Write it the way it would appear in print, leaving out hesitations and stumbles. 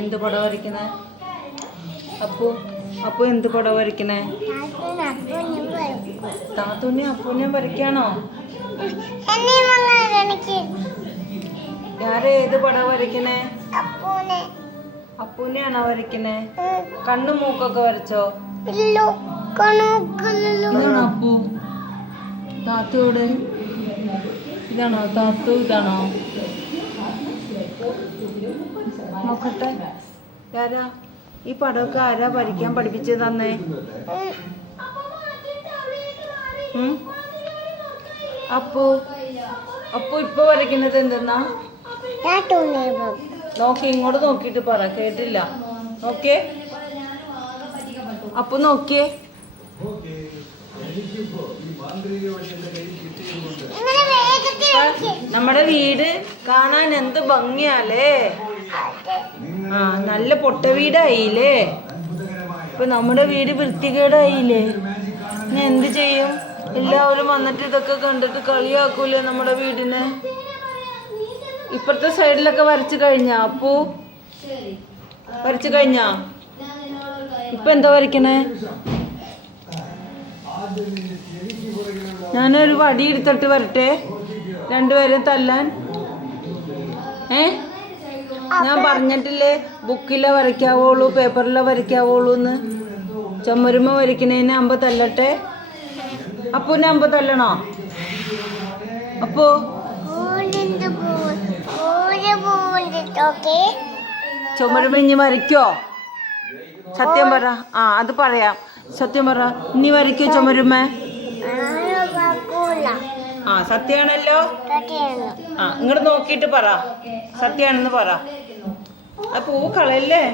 എന്ത് പടം വരയ്ക്കണേ? അപ്പു എന്ത് പടം വരയ്ക്കണേ? താത്തൂനെയും അപ്പൂനെയും വരയ്ക്കാണോ? ഞാറ് ഏത് പടം വരയ്ക്കണേ? അപ്പൂനെയാണോ വരയ്ക്കണേ? കണ്ണും മൂക്കൊക്കെ വരച്ചോ? ഇതാണോ അപ്പു? താത്തയോട് ഇതാണോ താത്തു? ഇതാണോ? നോക്കട്ടെ. ആരാ ഈ പടമൊക്കെ ആരാ വരയ്ക്കാൻ പഠിപ്പിച്ചത് തന്നെ? അപ്പു ഇപ്പൊ വരയ്ക്കുന്നത് എന്തെന്നാ? നോക്കി ഇങ്ങോട്ട് നോക്കിട്ട് പറ, കേട്ടില്ല. നോക്കിയേ അപ്പു, നോക്കിയേ. നമ്മുടെ വീട് കാണാൻ എന്ത് ഭംഗിയാലേ. നല്ല പൊട്ട വീടായില്ലേ. ഇപ്പൊ നമ്മുടെ വീട് വൃത്തികേടായില്ലേ. ഇനി എന്ത് ചെയ്യും? എല്ലാവരും വന്നിട്ട് ഇതൊക്കെ കണ്ടിട്ട് കളിയാക്കൂലേ നമ്മുടെ വീടിനെ. ഇപ്പുറത്തെ സൈഡിലൊക്കെ വരച്ചു കഴിഞ്ഞാ? അപ്പു വരച്ചു കഴിഞ്ഞാ? ഇപ്പൊ എന്താ വരയ്ക്കണേ? ഞാനൊരു വടി എടുത്തിട്ട് വരട്ടെ രണ്ടുപേരും തല്ലാൻ? ഞാൻ പറഞ്ഞിട്ടില്ലേ ബുക്കിലെ വരയ്ക്കാവുള്ളൂ, പേപ്പറിലെ വരയ്ക്കാവുള്ളൂ എന്ന്. ചുമരുമ വരയ്ക്കണേന് അമ്പ തല്ലട്ടെ? അപ്പൂനെ അമ്പ തല്ലണോ? അപ്പോ ചുമരുമ ഇനി വരയ്ക്കോ? സത്യം പറ. അത് പറയാം. സത്യം പറ, ഇനി വരയ്ക്കോ ചുമരുമ? സത്യാണല്ലോ. ഇങ്ങോട്ട് നോക്കിയിട്ട് പറ, സത്യാണെന്ന് പറ. പൂ കളയല്ലേ.